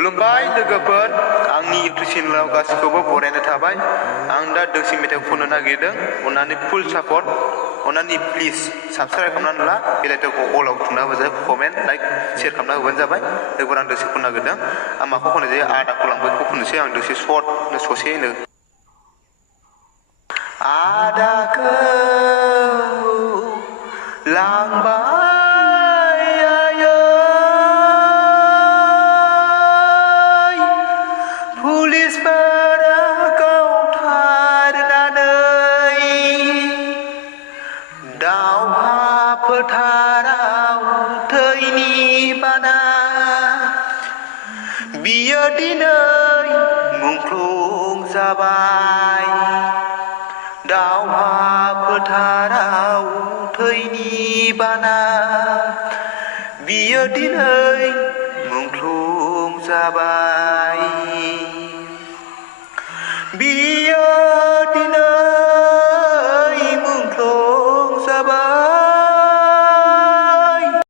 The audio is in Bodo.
खुलुमबाय लोगोफोर आंनि इउटिउब चेनेलाव गासिखौबो बरायनाय थाबाय आं दा दोंसे मेथाइ खननो नागिरदों अन्नानै फुल सापर्ट अन्नानै प्लिज साबस्क्राइब खालामनानै ला बेलाइथाखौ अलाव थुना होजाय कमेन्ट लाइक शेयार खालामना होबानो जाबाय लोगोफोर आं दोंसे खननो नागिरदों आं माखौ खननाय जायो आदाखौ लांबायखौ खननोसै आं दोंसे सर्ट ससेनो आदाखौ लांबाय दावहा फोथाराव थैनि बाना बियो दिनै मुंख्लं जाबाय दावहा फोथाराव थैनि बाना बियो दिनै मुंख्लं जाबाय